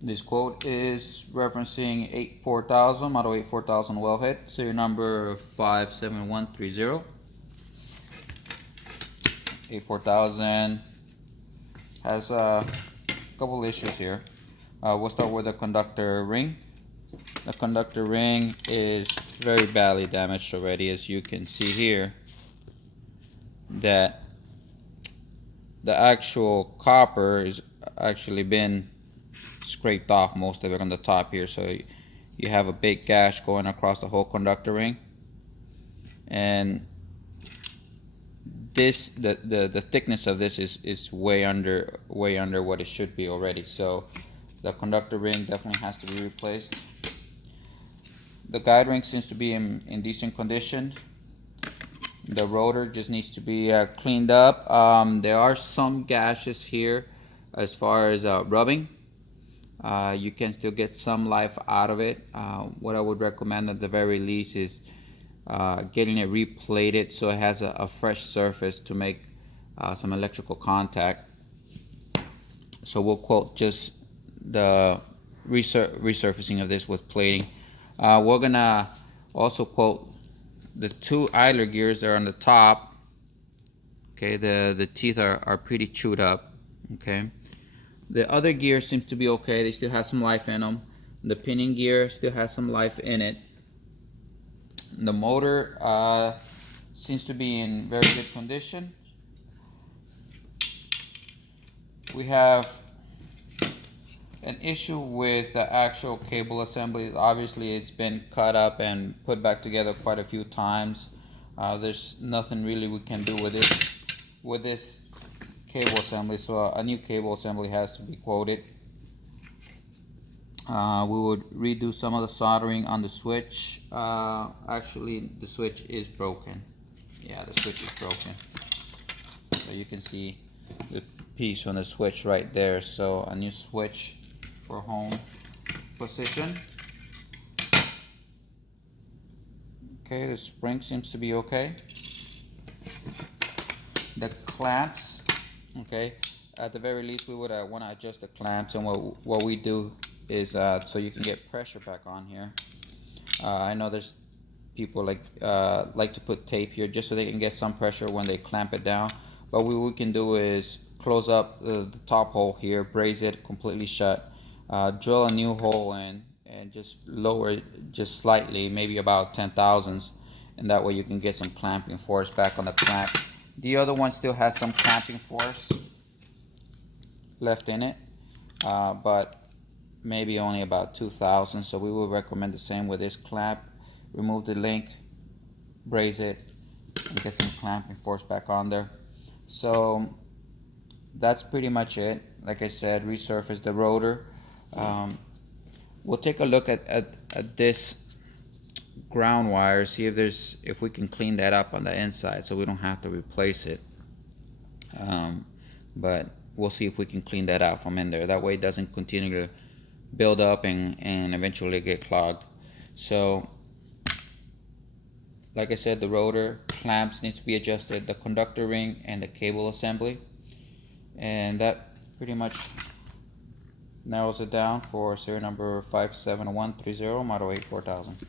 This quote is referencing 84000, model 84000 wellhead, serial number 57130. 84000 has a couple issues here. We'll start with the conductor ring. The conductor ring is very badly damaged already, as you can see here, that the actual copper is actually been scraped off, most of it on the top here, so you have a big gash going across the whole conductor ring. And this, the thickness of this is way under what it should be already, so the conductor ring definitely has to be replaced. The guide ring seems to be in decent condition. The rotor just needs to be cleaned up. There are some gashes here as far as rubbing. You can still get some life out of it. What I would recommend at the very least is getting it replated so it has a fresh surface to make some electrical contact. So we'll quote just the resurfacing of this with plating. We're gonna also quote the two idler gears that are on the top. Okay, the teeth are pretty chewed up. Okay, the other gear seems to be okay. They still have some life in them. The pinion gear still has some life in it. The motor seems to be in very good condition. We have an issue with the actual cable assembly. Obviously it's been cut up and put back together quite a few times. There's nothing really we can do with this cable assembly, so a new cable assembly has to be quoted. We would redo some of the soldering on the switch. Actually the switch is broken. Yeah, the switch is broken, so you can see the piece on the switch right there. So a new switch for home position. Okay, the spring seems to be okay. The clamps, okay, at the very least we would want to adjust the clamps, and what we do is so you can get pressure back on here. I know there's people like to put tape here just so they can get some pressure when they clamp it down, but what we can do is close up the top hole here, braze it completely shut, drill a new hole in, and just lower it just slightly, maybe about 10 thousandths, and that way you can get some clamping force back on the clamp. The other one still has some clamping force left in it, but maybe only about 2 thousandths, so we would recommend the same with this clamp. Remove the link, braze it, and get some clamping force back on there. So that's pretty much it. Like I said, resurface the rotor. We'll take a look at this ground wire, see if we can clean that up on the inside so we don't have to replace it. But we'll see if we can clean that out from in there. That way it doesn't continue to build up and eventually get clogged. So like I said, the rotor clamps need to be adjusted, the conductor ring and the cable assembly, and that pretty much narrows it down for serial number 57130, model 84000.